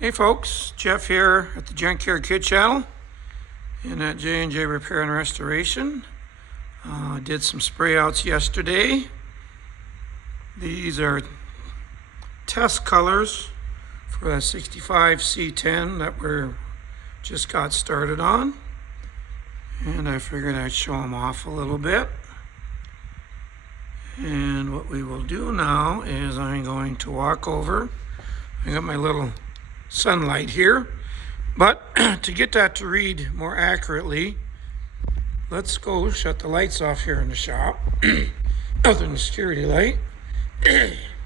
Hey folks, Jeff here at the Junkyard Kid channel and at J&J Repair and Restoration. Did some spray outs yesterday. These are test colors for that 65 C10 that we're just got started on. And I figured I'd show them off a little bit. And what we will do now is I'm going to walk over. I got my little sunlight here, but to get that to read more accurately, let's go shut the lights off here in the shop other than the security light.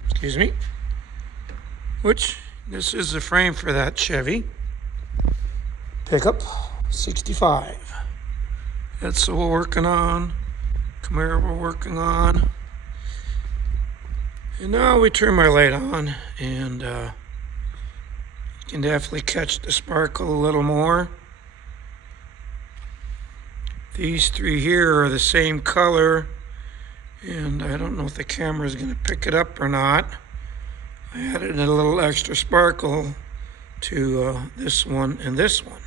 Excuse me. Which this is the frame for that Chevy pickup 65. That's what we're working on. Camaro we're working on. And now we turn my light on and can definitely catch the sparkle a little more. These three here are the same color, and I don't know if the camera is going to pick it up or not. I added a little extra sparkle to this one and this one.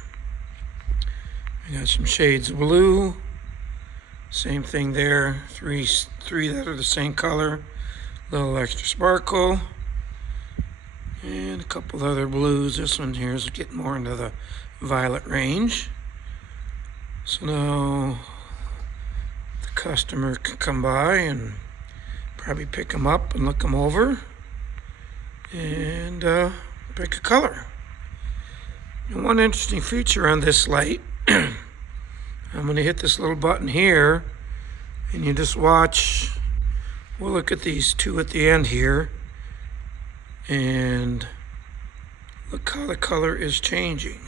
I got some shades of blue. Same thing there. Three that are the same color. Little extra sparkle. And a couple of other blues. This one here is getting more into the violet range. So now the customer can come by and probably pick them up and look them over and pick a color. And one interesting feature on this light, I'm going to hit this little button here and you just watch. We'll look at these two at the end here. And look how the color is changing.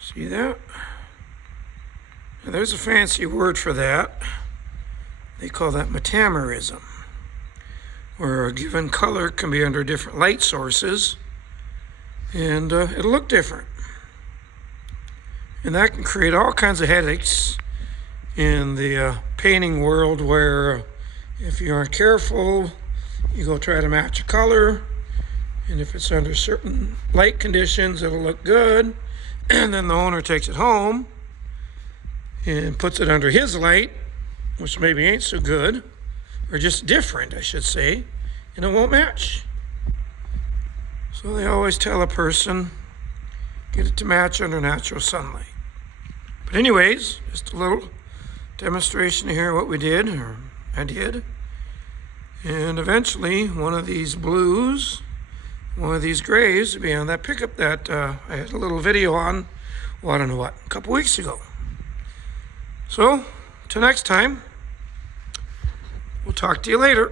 See that? Now there's a fancy word for that. They call that metamerism, where a given color can be under different light sources and it'll look different. And that can create all kinds of headaches in the painting world, where if you aren't careful, you go try to match a color, and if it's under certain light conditions, it'll look good, and then the owner takes it home and puts it under his light, which maybe ain't so good, or just different, I should say, and it won't match. So they always tell a person, get it to match under natural sunlight. But anyways, just a little demonstration here what we did, or I did. And eventually one of these blues, one of these grays will be on that pickup that I had a little video on, well, I don't know what, a couple weeks ago. So till next time, we'll talk to you later.